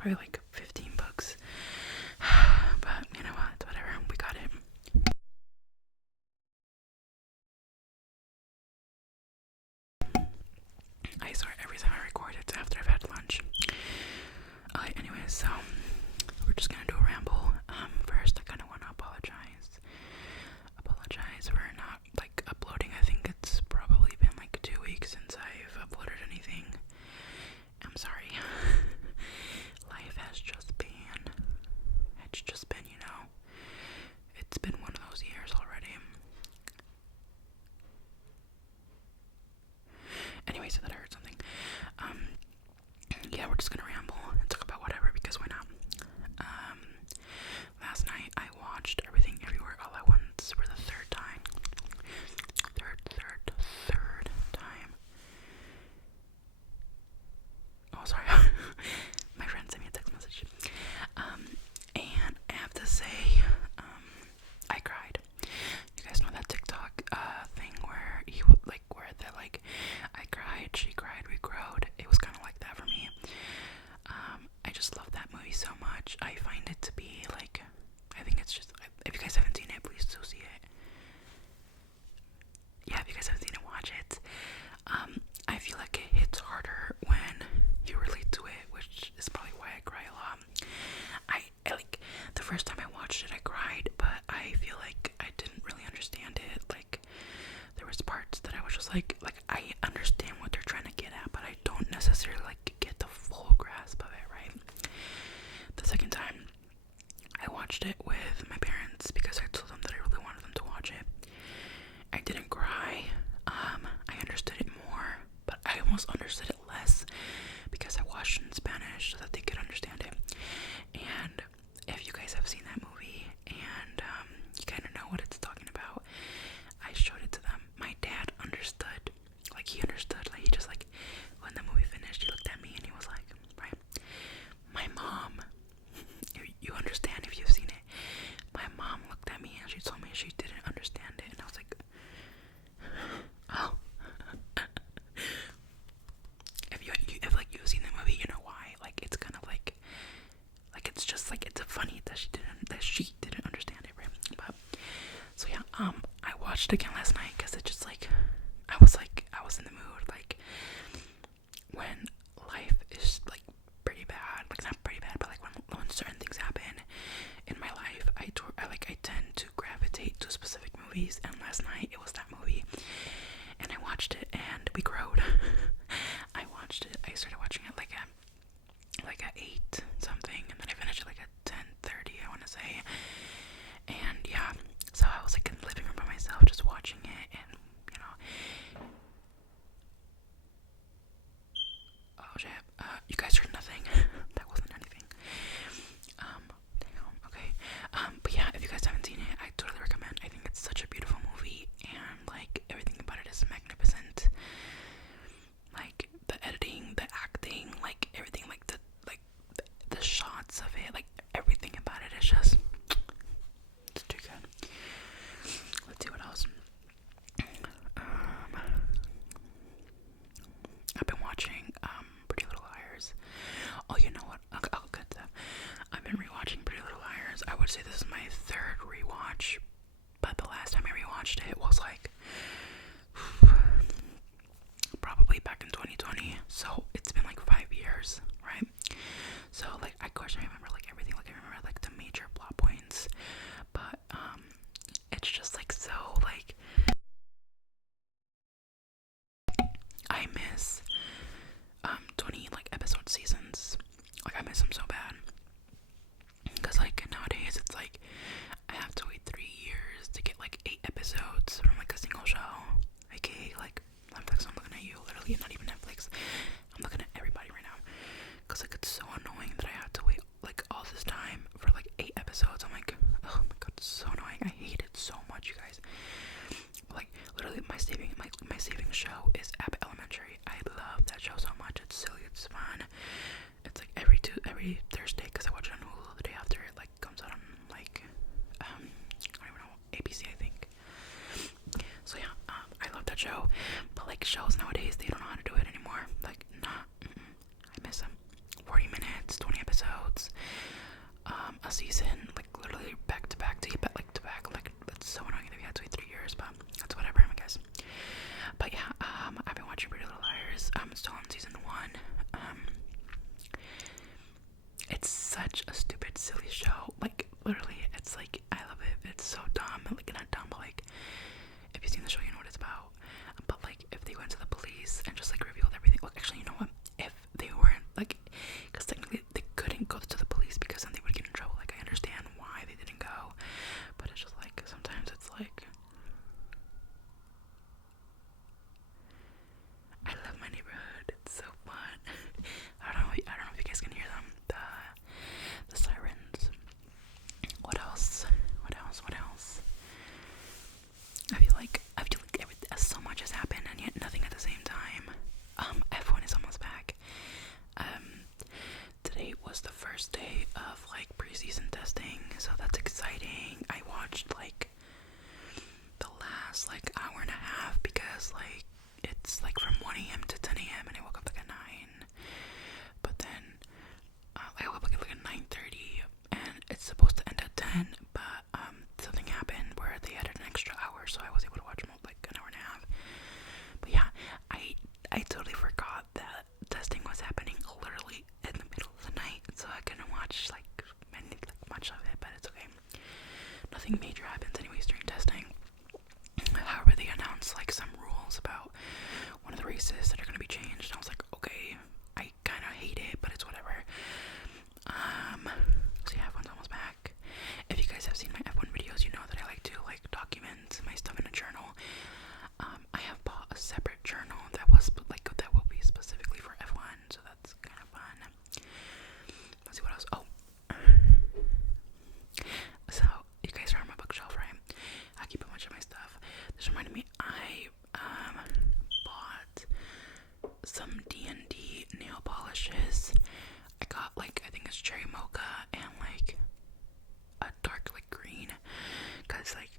probably like 15 books. But you know what? Whatever. We got it. I swear every time I record it's after I've had lunch. Anyways, so we're just gonna do a ramble. First I kinda wanna apologize for not like uploading. I think it's probably been like 2 weeks since I've uploaded anything. I'm sorry. Life has just been, it's been one of those years already. Anyway, so that I heard something. Yeah, we're just gonna ramble and talk about whatever because why not? Last night I watched Everything Everywhere All at Once for the third time. Third time. Oh, sorry. My friend sent me a text message. And I have to say, I cried. You guys know that TikTok thing where they're like, I cried, she cried, we crowed. It was kind of like that for me. I just love that movie so much. I find it to be like, I think it's just, if you guys haven't seen it, please do see it. Yeah, if you guys haven't seen it, watch it. I feel like it hits harder when you relate to it, which is probably why I cry a lot. I like, the first time I watched it, I cried, but I feel like I didn't really understand it. Like, there was parts that I was just like I understand what they're trying to get at, but I don't necessarily like get the full grasp of it, right? The second time I watched it with my parents because I told them that I really wanted them to watch it. I didn't cry. I understood it more, but I almost understood it less because I watched it in Spanish so that they could understand it. And if you guys have seen that movie and you kind of know what it's talking about, I showed it to them. My dad understood. Like, he understood. Like, he just, like, when the movie finished, he looked at me and he was like, right? My mom, you understand if you've seen it. My mom looked at me and she told me she didn't understand it. And I was like, oh. if like you've seen the movie, you know why. Like, it's kind of like it's just like, it's funny that she didn't understand it, right? But so yeah, I watched it again last night because it just like I was in the mood, like when life is like pretty bad, like not pretty bad, but like when certain things happen in my life, I tend to gravitate to specific movies, and last night it was that movie, and I watched it and we growed. I started watching it like at 8 something, and then I finished it like at 10:30, I want to say. And yeah, so I was like in the living room by myself just watching it, and you know, oh shit, you guys heard nothing. That wasn't anything. Damn, okay. But yeah, if you guys haven't seen it, I totally recommend. I think it's such a beautiful movie, and like everything about it is magnificent. Like the editing, the acting, like everything, like the shots of it, like everything about it is just, it's too good. Let's see what else. I've been watching Pretty Little Liars. Oh, you know what? Okay, oh, good stuff. I've been rewatching Pretty Little Liars. I would say this is my third rewatch, but the last time I rewatched it was like probably back in 2020. So it's been like 5 years, right? So like, of course I remember like everything. Like, I remember like the major plot points, but it's just like so like I miss 20 like episode seasons. Like, I miss them so bad. Because like nowadays it's like I have to wait 3 years to get like 8 episodes from like a single show. Okay, like Netflix, I'm looking at you, literally, not even Netflix. I'm looking at everybody right now. Because like it's so annoying that I have to wait like all this time for like 8 episodes. I'm like, oh my god, it's so annoying. I hate it so much, you guys. Like literally my saving show is Abbott Elementary. I love that show so much. It's silly, it's fun. It's like every Thursday, because I watch it on Hulu the day after it like comes out on like I don't even know, ABC, I think. So yeah, I love that show. But like shows nowadays, they don't know how to do it anymore. Like, nah, I miss them. 40 minutes, 20 episodes. episodes a season, like literally back to back to back. Like that's so annoying if you had to wait 3 years, but that's whatever, I guess. But yeah, I've been watching Pretty Little Liars. I'm still on season 1. It's such a stupid, silly show. Like literally, it's like I love it. It's so dumb, like not dumb, but like if you've seen the show, you know what it's about. But like if they went to the police and just like revealed everything. Look, actually, you know what? If they weren't like, because technically they couldn't go to the police because then they would get in trouble. Like I understand why they didn't go, but it's just like sometimes it's like I love my neighborhood. It's so fun. I don't know if you guys can hear them. The sirens. What else? I feel like so much has happened and yet nothing at the same time. F1 is almost back. Today was the first day of like preseason testing, so that's exciting. I watched like the last like hour and a half because like it's like from 1 a.m. to 10 a.m. and I woke up like at 9. But then I woke up like at 9:30 and it's supposed to end at 10, but something happened where they added an extra hour, so I was able to watch like an hour and a half. But yeah, I totally forgot that testing was happening literally in the middle of the night, so I couldn't watch like much of it, but it's okay. Nothing major happens anyways during testing. However, they announced like some rules about one of the races that are going to be changed. I was like, okay, I kind of hate it, but it's whatever. So yeah, F1's almost back. If you guys have seen my F1 videos, you know that I like to like document my stuff in a journal. I have bought a separate journal that will be specifically for F1, so that's kind of fun. Let's see what else. Oh, so you guys are on my bookshelf, right? I keep a bunch of my stuff. This reminded me, I bought some D&D nail polishes. I got like, I think it's cherry mocha and like a dark like green, cause like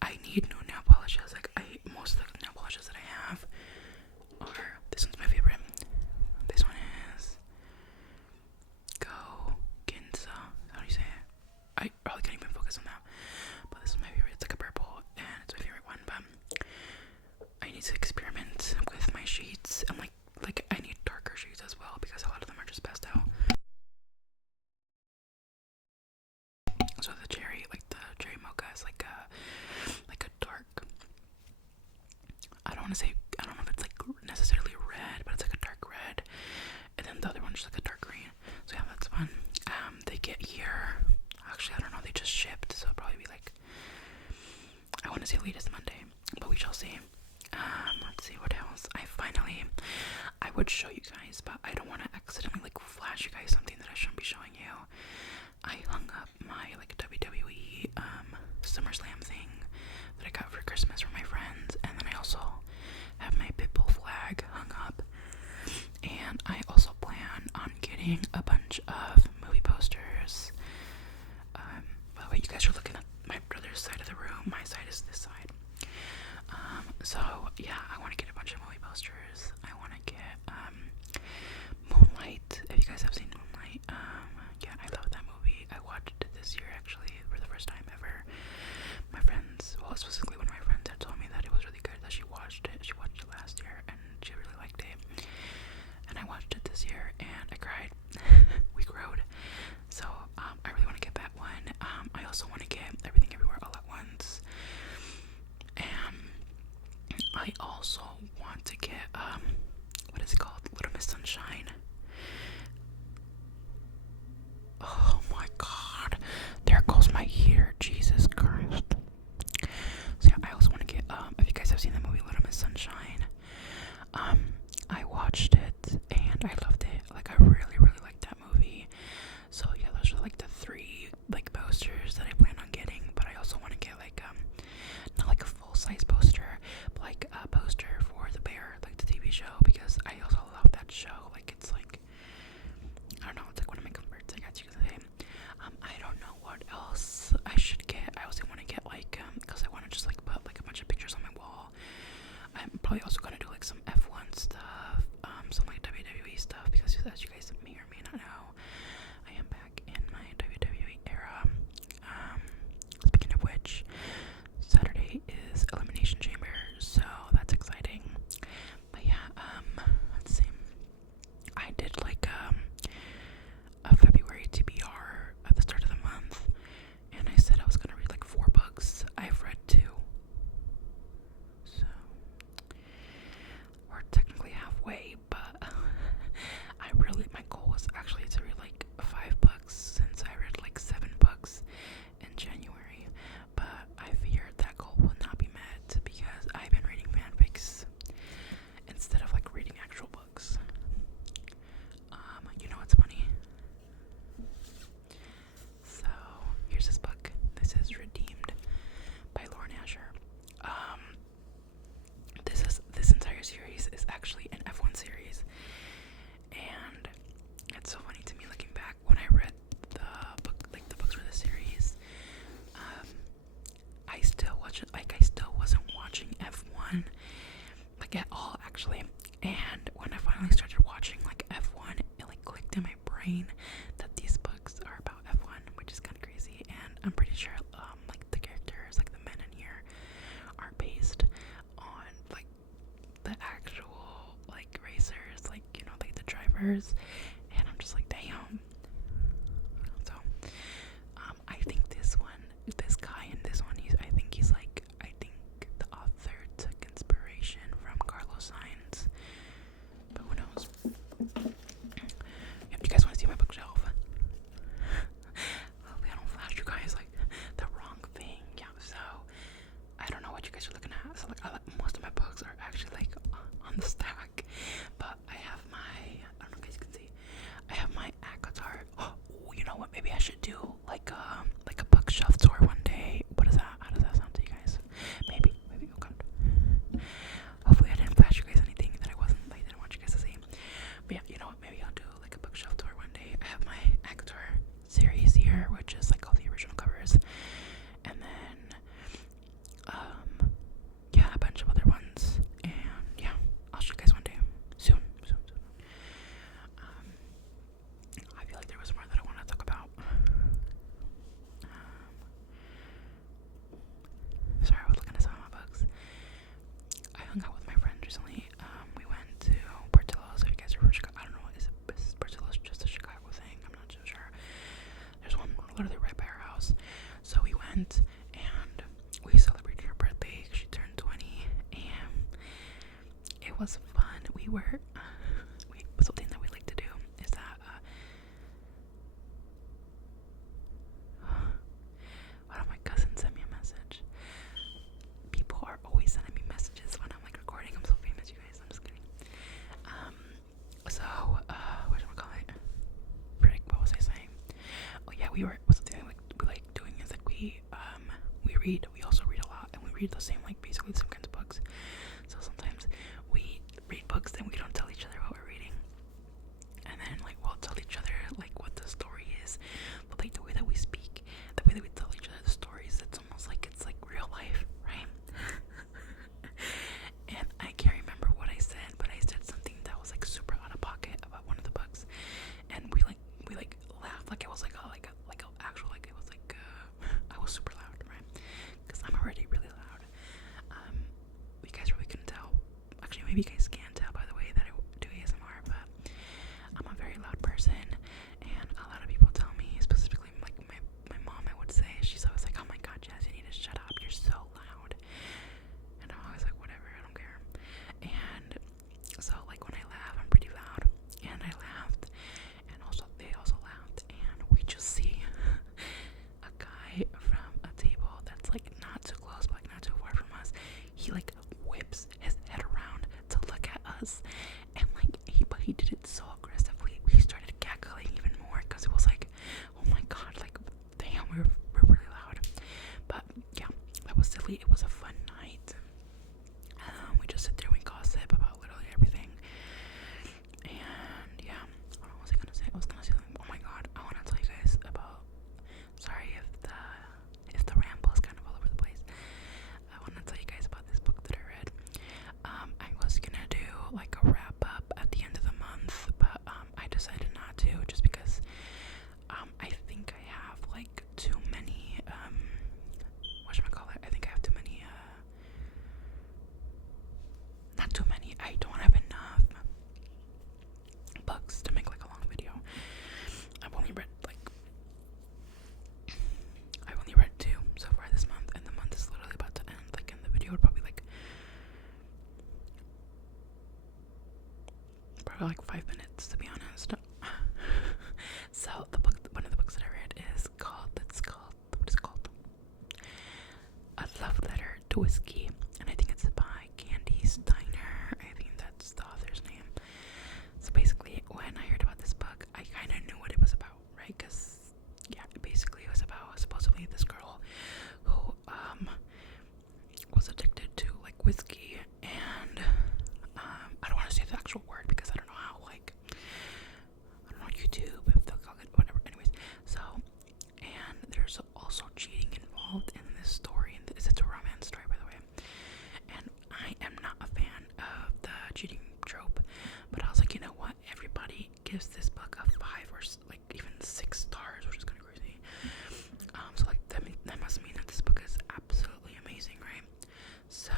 I need new nail polishes. Like most of the nail polishes that I have are, this one's my favorite. This one is Go Ginza. How do you say it? I probably can't even focus on that. But this is my favorite. It's like a purple and it's my favorite one. But I need to experiment with my sheets. I'm like I need darker shades as well because a lot of them are just pastel. So the cherry mocha is like a dark, I don't know if it's like necessarily red, but it's like a dark red. And then the other one's just like a dark green. So yeah, that's fun. They get here. Actually, I don't know. They just shipped, so it'll probably be like, I want to say latest Monday, but we shall see. Let's see what else. I would show you guys, but I don't want to accidentally like flash you guys something that I shouldn't be showing you. I hung up my like WWE SummerSlam thing that I got for Christmas from my friends, and then I also have my Pitbull flag hung up. And I also plan on getting a bunch of movie posters. By the way, you guys are looking at my brother's side of the room. My side is this side. So yeah, I want to get a bunch of movie posters. I want to get Moonlight. If you guys have seen Moonlight, yeah, I love that movie. I watched it this year actually for the first time ever. My friends, well, specifically one of my friends had told me that it was really good, that she watched it. She watched it last year and she really liked it. And I watched it this year and I cried. We crowed. So I really want to get that one. I also want to get Everything Everywhere All at Once. And I also want to get what is it called? Little Miss Sunshine. Oh my god. There goes my ear. Jesus Christ. So yeah, I also want to get if you guys have seen the movie Little Miss Sunshine, I watched it and I loved it. Like I really, really liked that movie. So yeah, those are like the 3 like posters that I plan on getting. But I also want to get like not like a full size poster, but like a poster for The Bear, like the TV show, because I also love that show. Like it's like, I don't know, it's like one of my comforts, I guess you could say. I don't know what else I should get. I also want to get like because I want to just like put like a bunch of pictures on my wall. I'm probably also gonna do like some F1 stuff, some like WWE stuff, because as you guys may or may not know, I am actually. And when I finally started watching like F1, it like clicked in my brain that these books are about F1, which is kind of crazy. And I'm pretty sure like the characters, like the men in here, are based on like the actual like racers, like, you know, like the drivers. And I'm just like, damn. So I think this guy in this one, I think the author took inspiration from Carlos Sainz, but who knows? Yeah, do you guys want to see my bookshelf? Hopefully I don't flash you guys like the wrong thing. Yeah, so I don't know what you guys are looking at. So like most of my books are actually like on the stack, but I have I don't know if you guys can see, I have my ACOTAR. Oh, you know what? Maybe I should do like a bookshelf tour one day. What is that? How does that sound to you guys? Maybe. Okay. Hopefully I didn't flash you guys anything that I didn't want you guys to see. But yeah, you know what? Maybe I'll do like a bookshelf tour one day. I have my ACOTAR series here, which is like all the original covers, and then yeah, a bunch of other ones. And yeah, I'll show you guys one day. Soon. I feel like there was more that I want to talk about. Sorry, I was looking at some of my books. I hung out with my friends recently. We went to Portillo's. If you guys are from Chicago, I don't know, is Portillo's just a Chicago thing? I'm not so sure. There's one literally right by our house. So we went and we celebrated her birthday. She turned 20, and it was fun. Something that we like to do is that one of my cousins sent me a message. People are always sending me messages when I'm like recording. I'm so famous, you guys. I'm just kidding. Whatchamacallit? What was I saying? Oh yeah, something like we like doing is like we read. We also read a lot, and we read the same, like basically the same kinds of books. So sometimes we read books and we don't tell each other what we're reading, and then like we'll tell each other like what the story is. But like the way that we speak, the way that we tell each other the stories, it's almost like it's like real life, right? And I can't remember what I said, but I said something that was like super out of pocket about one of the books, and we laughed like it was like a actual, like it was like I was super loud, right? Because I'm already really loud. You guys really couldn't tell. Actually, maybe you guys can tell by the way that I do ASMR, but I'm a very loud person, and a lot of people tell me, specifically like my mom, I would say, she's always like, oh my god, Jazz, you need to shut up, you're so loud. And I'm always like, whatever, I don't care. And so like when I laugh, I'm pretty loud, and I laughed, and also they also laughed, and we just see a guy from a table that's like not too close, but like not too far from us. He like whips his head around to look at us, and like he did it so aggressively. We started cackling even more because it was like, oh my god, like damn, we're really loud. But yeah, that was silly. It was a fun night. We just sit there and we gossip about literally everything. And yeah, what was I gonna say? Oh my god, I want to tell you guys about. Sorry if the ramble is kind of all over the place. I want to tell you guys about this book that I read. I was gonna do like a wrap up at the end of the month, but I decided not to, just because I think I have like too many I think I have too many not too many. I don't have enough books to make like a long video. I've only read two so far this month, and the month is literally about to end. Like, and the video would probably like 5 minutes, to be honest. So one of the books that I read is called what is it called? A Love Letter to Whiskey, and I think it's by Candy Steiner. I think that's the author's name. So basically, when I heard about this book, I kind of knew what it was about, right? Because yeah, basically it was about supposedly this girl who was addicted to like whiskey, and I don't want to say the actual word because I don't know how, like, I don't know, YouTube, if they'll call it, whatever. Anyways, so, and there's also cheating involved in this story, and it's a romance story, by the way. gives this book a 5 or like even 6 stars, which is kind of crazy. So like that must mean that this book is absolutely amazing, right? So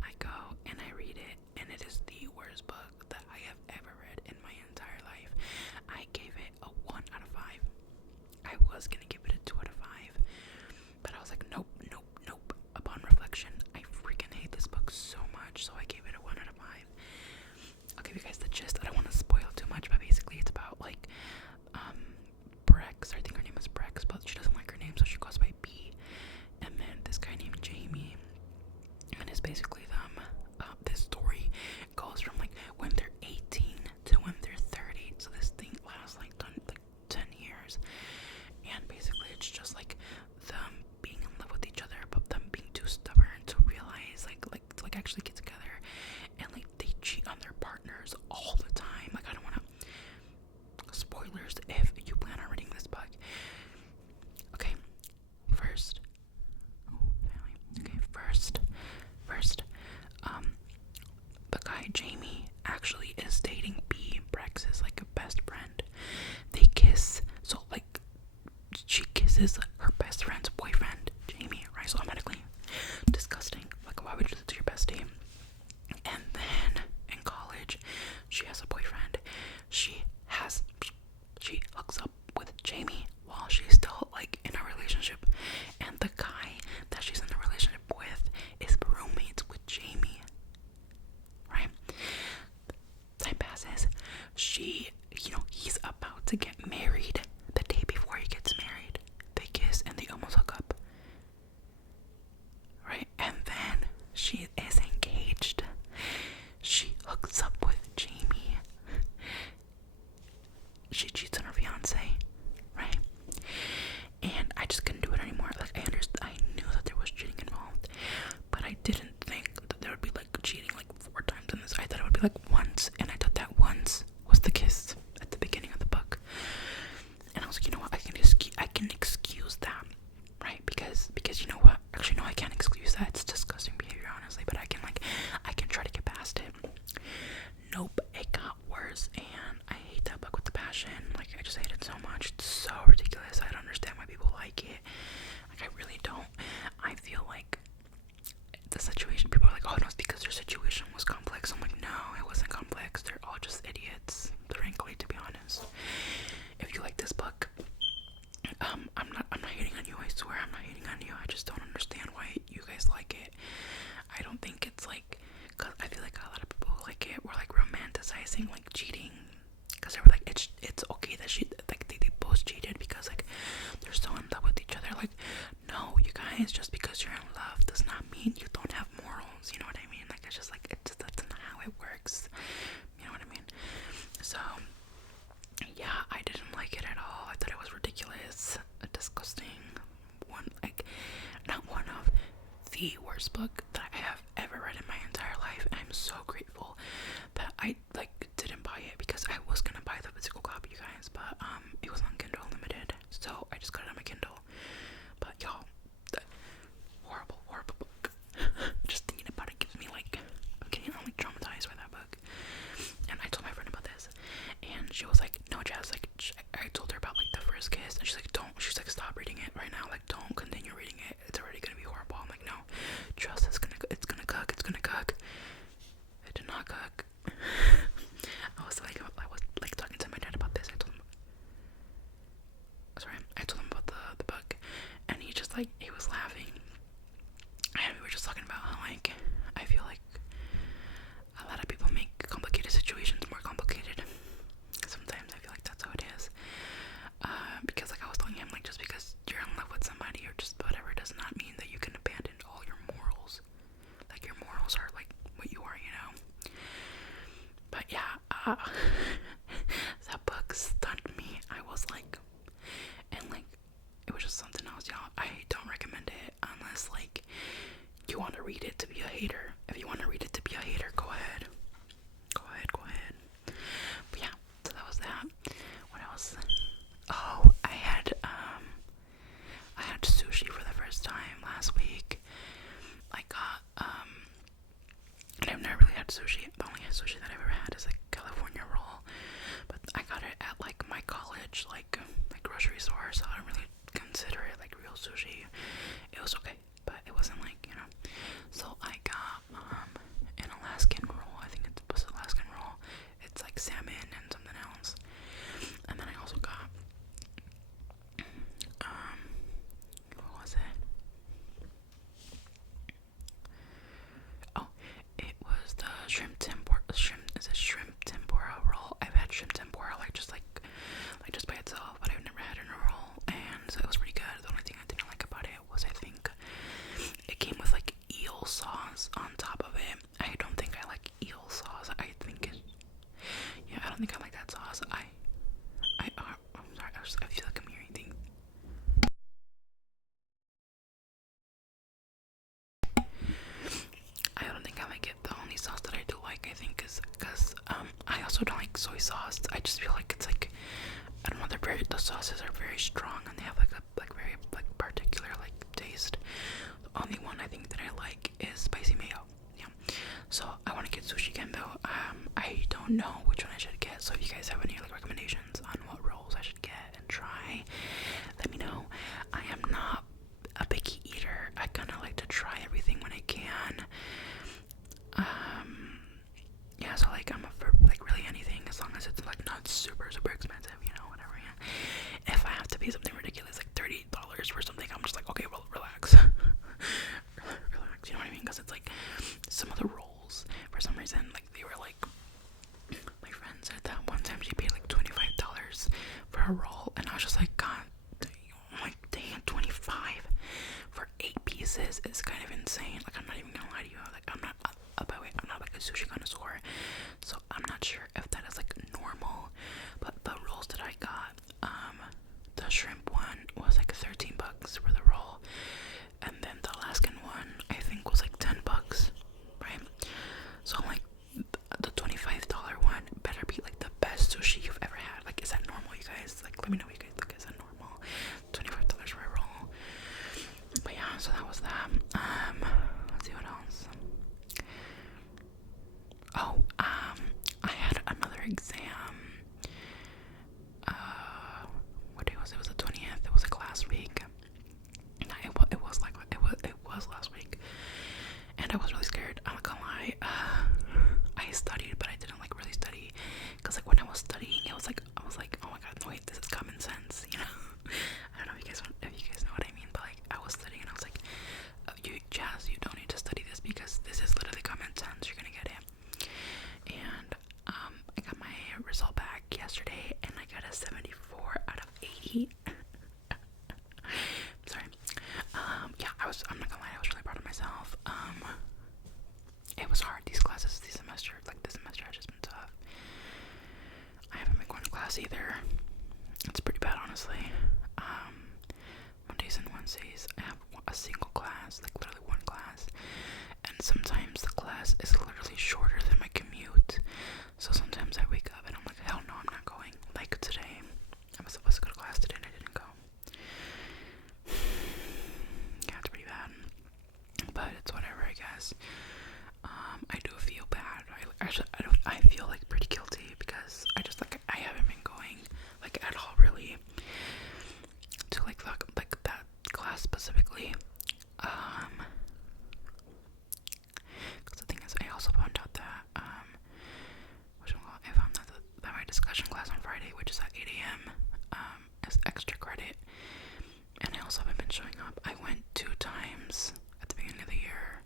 I go and I read it, and it is the worst book that I have ever read in my entire life. I gave it a 1 out of 5. I was gonna give it a 2 out of 5, but I was like, nope. Upon reflection, I freaking hate this book so much, so I gave it a 1 out of 5. I'll give you guys the gist. I don't want to spoil too much, but basically it's about like Brex. I think her name is Brex, but she doesn't like her name, so she goes by B. And then this guy named Jamie, and it's basically them. This story goes from like when they're 18 to when they're 30. So this thing lasts like 10 years, and basically it's just like them being in love with each other, but them being too stubborn to realize like to actually get together, and like they cheat on their partners all the time. Like, I don't want to spoilers if you plan on reading this book. Okay, first, the guy Jamie actually is dating B, Brex's like a best friend. They kiss, so like she kisses her best friend's boyfriend, Jamie, right? So automatically disgusting. Like, why would you do that to your bestie? And then in college, she has a boyfriend. She hooks up with Jamie while she's still like in a relationship, and the guy that she's in a relationship with is roommates with Jamie, right? Time passes. He's about to get married. The day before he gets married, they kiss and they almost hook up, right? And then she is engaged. She hooks up with Jamie. She cheats on her fiance, right? And I just couldn't do it anymore. Like, I knew that there was cheating involved, but I didn't think that there would be like cheating like 4 times in this. I thought it would be like once, and I thought that once was the kiss at the beginning of the book. And I was like, you know what? I can excuse that, right? Because you know what? Actually, no, I can't excuse that. It's disgusting behavior, honestly. But I can try to get past it. Nope, it got worse, and I hate that book with the passion. Like, I just hate it so much. It's so ridiculous. I don't understand why people like it. Like, I really don't. I feel like the situation, people are like, oh no, it's because their situation was complex. I'm like, no, it wasn't complex. They're all just idiots, frankly, to be honest. If you like this book, I'm not hating on you. I swear, I'm not hating on you. I just don't understand why you guys like it. I don't think it's like, cause I feel like a lot of people who like it were like romanticizing like cheating, because they were like, it's okay that they both cheated because like they're so in love with each other. Like, no, you guys, just because you're in love does not mean you don't have morals. You know what I mean? Like, it's just like, that's not how it works. You know what I mean? So yeah, I didn't like it at all. I thought it was ridiculous, disgusting. Not one of the worst book that I have ever read in my entire life. And I'm so grateful that I didn't buy it, because I was gonna buy the physical copy, you guys, but it was on Kindle Unlimited, so I just got it on my Kindle. But y'all, horrible book. Just thinking about it gives me like, I'm getting traumatized by that book. And I told my friend about this, and she was like, no, Jazz, like, I told her about like the first kiss, and she's like, she's like, stop reading it right now, like, don't continue reading it, it's already gonna be horrible. I'm like, no, trust, it's gonna cook. It did not cook. I was like talking to my dad about this. I told him about the book, and he was laughing, and we were just talking about how like I feel like a lot of people make complicated situations more complicated. Sometimes I feel like that's how it is. Because like I was telling him, like, just because you're in love with somebody or just whatever does not mean that you can abandon all your morals. Like, your morals are like what you are, you know. But yeah, that book stunned me. I was like, and like, it was just something else, y'all. I don't recommend it unless like you want to read it to be a hater. If you want to read it to be a hater, go ahead. But yeah, so that was that. What else? Oh, I had sushi for the first time last week. I got and I've never really had sushi. The only sushi that I've ever had is like California roll. don't think I like that sauce. I'm sorry. I feel like I'm hearing things. I don't think I like it. The only sauce that I do like, I think, is because I also don't like soy sauce. I just feel like it's like, I don't know. The sauces are very strong and they have like a very like particular like taste. The only one I think that I like is spicy mayo. Yeah. So I want to get sushi again though. I don't know which one I should get. So if you guys have any like recommendations on what rolls I should get and try, let me know. I am not a picky eater. I kind of like to try everything when I can. Yeah, so like I'm up for like really anything as long as it's like not super expensive, you know, whatever. Yeah. If I have to pay something ridiculous like $30 for something, I'm just like, okay, well, relax. Relax, you know what I mean? Because it's like some of the rolls for some reason, like they were like, my friend said that one time she paid like $25 for a roll, and I was just like, God, I'm like, dang, 25 for 8 pieces is kind of insane. Like, I'm not even gonna lie to you. Like, I'm not, by the way, I'm not like a sushi connoisseur, so I'm not sure if that is like normal. But the rolls that I got, the shrimp one was like $13 for the roll, and then the Alaskan one I think was like $10, right? So I'm like, the $25 one better be like the best sushi you've ever had. Like, is that normal, you guys? Like, let me know, you guys. Like, is that normal? $25 for a roll. But yeah, so that was that. Let's see what else. Oh, I had another exam. What day was it? It was the 20th. It was like last week. It was last week, and I was really scared. I'm not gonna lie. I studied, but I didn't like really study, because like when I was studying, I was like, oh my god, no wait, this is common sense, you know. I don't know if you guys know what I mean, but like I was studying and I was like, you don't need to study this because this is literally common sense. You're gonna get it. And I got my result back yesterday, and I got a 74 out of 80. Sorry. Yeah, I'm not gonna lie, I was really proud of myself. It was hard, these classes this semester has just been tough. I haven't been going to class either. It's pretty bad, honestly. Mondays and Wednesdays I have a single class, like literally one class, and sometimes the class is literally shorter than my commute. So sometimes I wake up and I'm like, hell no, I'm not going. Like today, I was supposed to go to class today and I didn't go. Yeah, it's pretty bad, but it's whatever, I guess. I do feel bad. I feel like pretty guilty because I haven't been going like at all really to like that class specifically. Because the thing is, I also found out that I found that my discussion class on Friday, which is at 8 a.m. Is extra credit, and I also haven't been showing up. I went 2 times at the beginning of the year,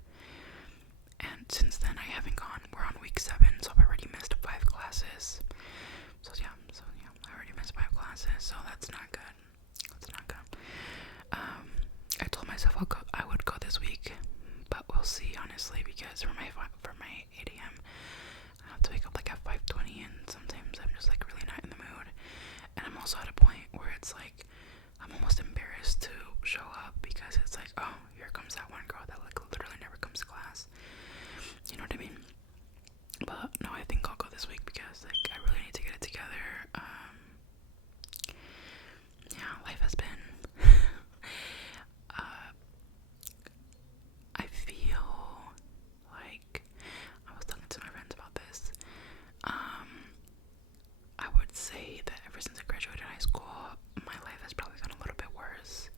and since then I haven't gone. We're on week 7, so I've already missed 5 classes. So yeah, I already missed 5 classes, so that's not good. I told myself I would go this week, but we'll see, honestly, because for my 8 a.m. I have to wake up like at 5:20, and sometimes I'm just like really not in the mood. And I'm also at a point where it's like I'm almost embarrassed to show up because it's like, oh, here comes that one girl that like literally never comes to class. You know what I mean? But no, I think I'll go this week because like I really need to get it together. Yeah, life has been I feel like I was talking to my friends about this. I would say that ever since I graduated high school, my life has probably gotten a little bit worse.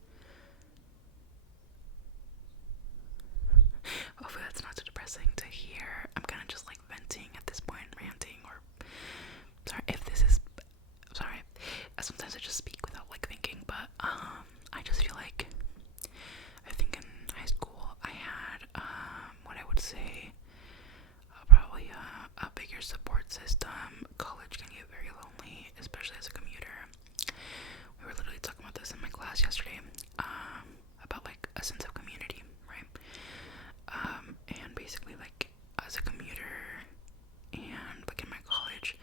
Hopefully that's not too depressing to hear. I'm kind of just like venting at this point, ranting, or sorry. Sometimes I just speak without like thinking, but I just feel like I think in high school I had what I would say probably a bigger support system. College can get very lonely, especially as a commuter. We were literally talking about this in my class yesterday, about like a sense of community, right? And basically like as a commuter and like in my college,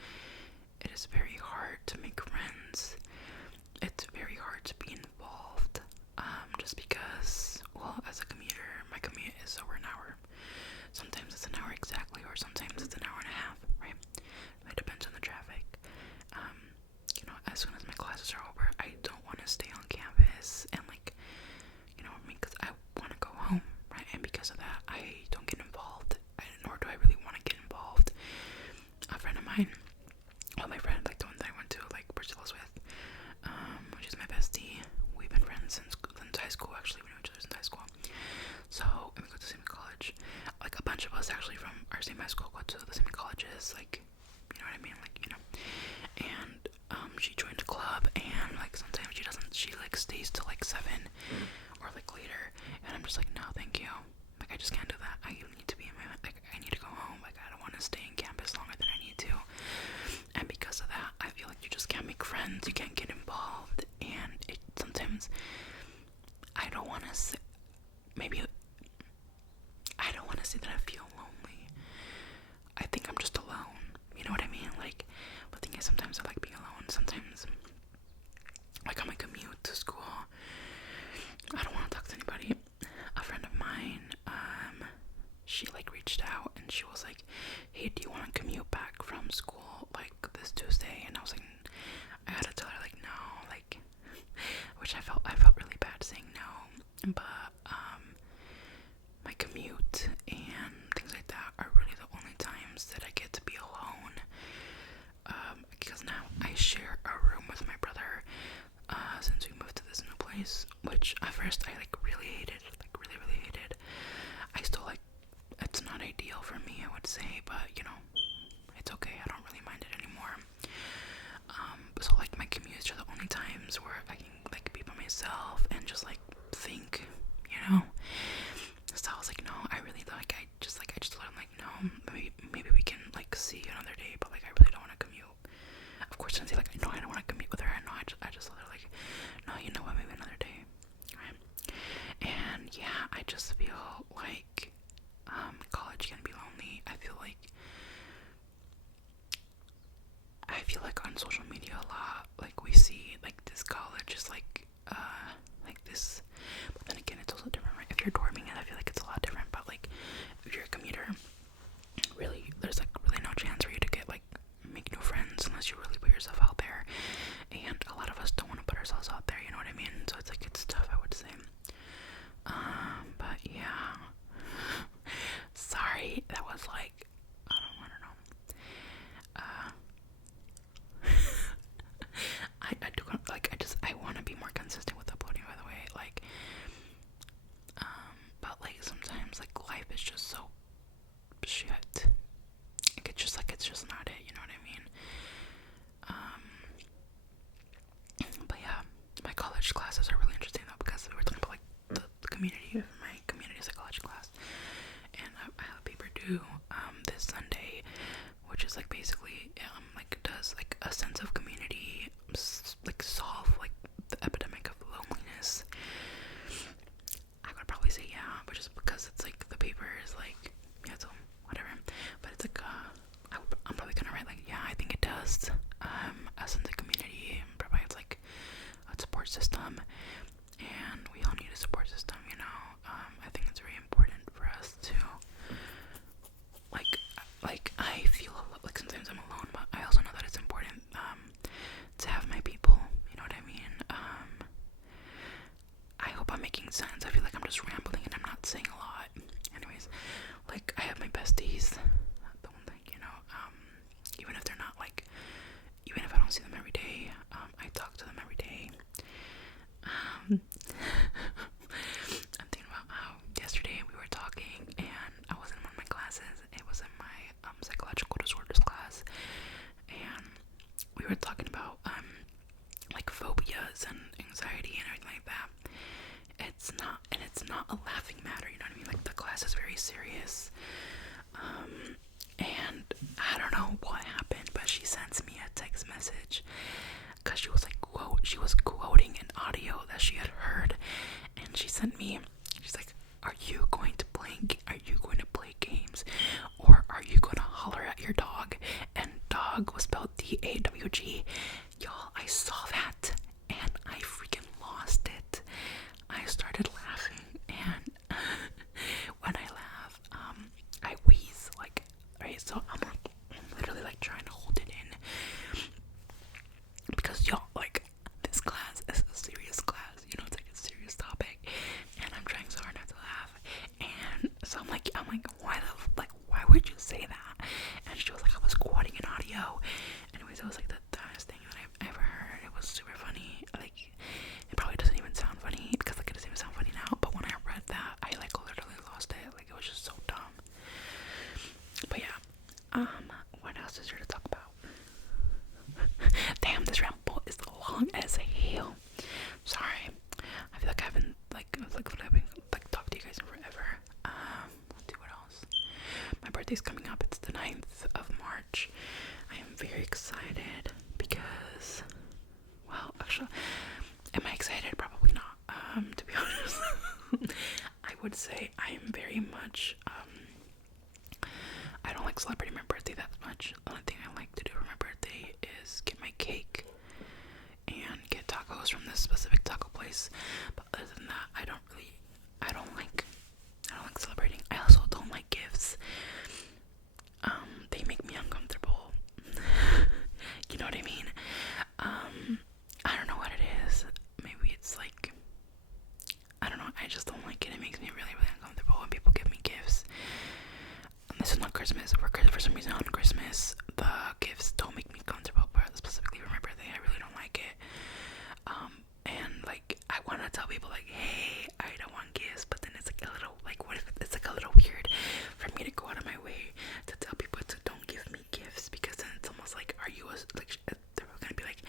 campus over an hour. Sometimes it's an hour exactly, or sometimes it's an hour and a half, right? It depends on the traffic. As soon as my classes are over, I don't want to stay on campus and because I want to go home, right? And because of that, I don't get involved, nor do I really want to get involved. A friend of mine, my friend, the one that I went to, Priscilla's with, which is my bestie. We've been friends since high school, actually. We knew each other since high school. So, and we go to the same college. A bunch of us actually from our same high school go to the same colleges, you know what I mean? And, she joined a club, and, sometimes she doesn't, she, stays till, 7, or, later, and I'm just no, thank you. I just can't do that. I need to be in my, I need to go home. I don't want to stay in campus longer than I need to. And because of that, I feel like you just can't make friends, you can't get involved, and sometimes, I don't want to say, I don't want to say that I feel lonely. I think I'm just alone, you know what I mean? The thing is, sometimes I like being alone. Sometimes, on my commute to school, I don't want to talk to anybody. A friend of mine, she reached out and she was like, hey, do you want to commute back from school this Tuesday? And I was I had to tell her no, which I felt really bad saying no, but my commute and things like that are really the only times that I get to be alone, because now I share a room with my brother, since we moved to this new place, which at first I really hated, really hated. I still it's not ideal for me, I would say, but it's okay, I don't really mind it anymore. So my commutes are the only times where I can be by myself and just think, So I was no, I really I just told him no, maybe we can see another day, but I really don't want to commute. Of course, I didn't say no, I don't want to commute with her. No, I just told her no, you know what, maybe another day, right? And yeah, I just feel college can be lonely. I feel on social media a lot, we see this college is this, but then again, it's also different, right? If you're dorming it, I feel it's a lot different, but if you're a commuter, really, there's really no chance for you to get make new friends unless you really put yourself out there, and a lot of us don't want to put ourselves out there, you know what I mean? So it's tough, I would say. But yeah, sorry, that was I don't know. I do I want to be more consistent with uploading, by the way, but sometimes life is just so shit. It's just not it, you know what I mean? But yeah, my college classes are really interesting though, because we were talking about the community, my community psychology class, and I have a paper due this Sunday, which is basically does a sense of community, solve the epidemic of loneliness. I would probably say yeah, but just because it's the paper is yeah, so whatever, but it's I'm probably gonna write yeah, I think it does a sense of community, and provides a support system, and we all need a support system, I think it's very important for us to I feel sometimes I'm alone, but I also know that it's important to have my people, you know what I mean? I hope I'm making sense. I feel I'm just rambling and I'm not saying a lot. Anyways, I have my besties, the one even if they're not even if I don't see them every day, I talk to them every day. I'm thinking about how yesterday we were talking, and I was in one of my classes. It was in my psychological disorders class, and we were talking about phobias and anxiety and everything like that. It's not a laughing matter, you know what I mean? The class is very serious. And I don't know what happened, but she sends me a text message, because she was quoting an audio that she had heard, and she sent me, she's are you going to play games, or are you going to holler at your dog? And dog was spelled D-A-W-G. Y'all, I saw that and I freaking lost it. I started laughing, and when I like trying to hold it in because y'all, like, this class is a serious class, you know, it's like a serious topic, and I'm trying so hard not to laugh, and so I'm like, why would you say that? And she was like, I was quoting an audio. Anyways, it was like the dumbest thing that I've ever heard. It was super funny. Like, it probably doesn't even sound funny because like it doesn't even sound funny now, but when I read that, I like literally lost it. Like, it was just so dumb. But yeah, what else is there to talk about? Damn, this ramble is long as hell. Sorry. I feel like I haven't talked to you guys in forever. Let's see what else. My birthday's coming up. It's the 9th of March. I am very excited because, well, actually, am I excited? Probably not. To be honest. I would say I am very much, I don't like celebrating my birthday that much. The only thing I like to do for my birthday is get my cake and get tacos from this specific taco place. But other than that, I don't like celebrating. I also don't like gifts. They make me uncomfortable. You know what I mean? I don't know what it is. Maybe it's like, I don't know, I just don't like it. It makes me really, really uncomfortable when people give me gifts. And this is not Christmas. For some reason on Christmas, the gifts don't make me comfortable, but specifically for my birthday, I really don't like it. And like, I want to tell people like, hey, I don't want gifts, but then it's like a little, like, what if it's like a little weird for me to go out of my way to tell people to don't give me gifts, because then it's almost like, are you like, they're gonna be like,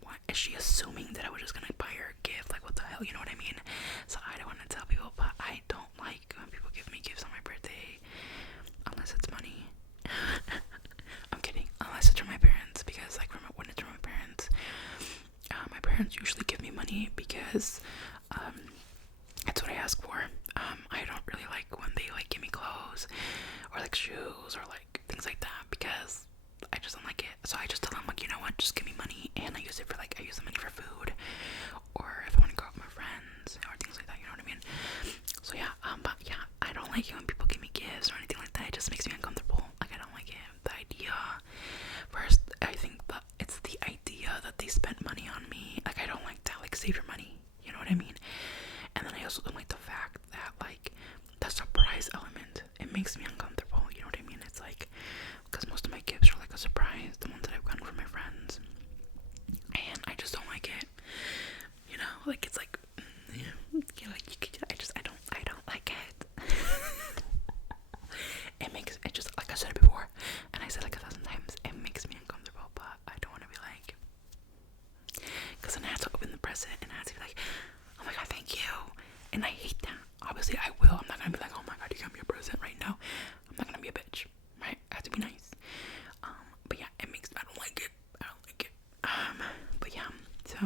what is she assuming that I was just gonna buy her a gift? Like, what the hell, you know what I mean? So I don't want to tell people, but I don't like when people give me gifts on my birthday, unless it's money. I'm kidding, unless it's from my parents, because like when it's from my parents usually give me money because that's what I ask for. I don't really like when they like give me clothes or like shoes or like things like that, because I just don't like it. So I just tell them like, you know what, just give me money, and I use the money for food, or if I want to go out with my friends or things like that, you know what I mean? So yeah, but yeah, I don't like it when people give me gifts or anything like that. It just makes me uncomfortable. Like, I don't like it. The idea, first, I think that it's the idea that they spent money on me. Like, I don't like that. Like, save your money. You know what I mean? And then I also don't like the fact that, like, the surprise element, it makes me uncomfortable. You know what I mean? It's like, because most of my gifts are like a surprise, the ones that I've gotten from my friends. And I just don't like it. You know, like, it's like, I don't like it. It just, like I said before, and I said like 1,000 times, it makes me uncomfortable, but I don't want to be like, because then I have to open the present, and I have to be like, oh my god, thank you, and I hate that. Obviously, I will. I'm not gonna be like, oh my god, you got me a present right now. I'm not gonna be a bitch, right? I have to be nice. But yeah, I don't like it. But yeah, so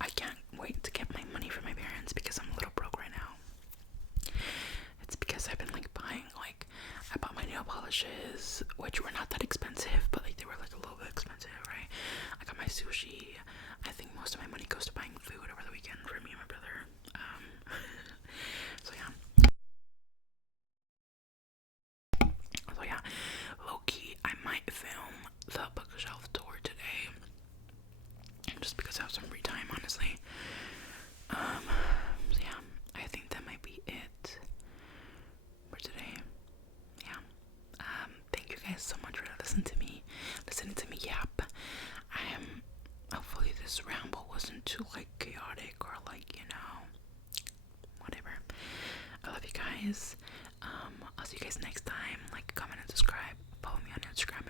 I can't wait to get my money from my parents because I'm a little broke right now. It's because I've been like buying, like, I bought my nail polishes, which were not that expensive, but like they were like a little bit expensive, right? I got my sushi. I think most of my money goes to buying food over the weekend for me and my brother. So yeah, low key, I might film the bookshelf tour today, just because I have some free time, honestly. So yeah, I think that might be it for today. Yeah. Thank you guys so much for listening to me yap. Hopefully this ramble wasn't too like chaotic or like, you know, whatever. I love you guys. I'll see you guys next time. Like, comment, and subscribe. Follow me on Instagram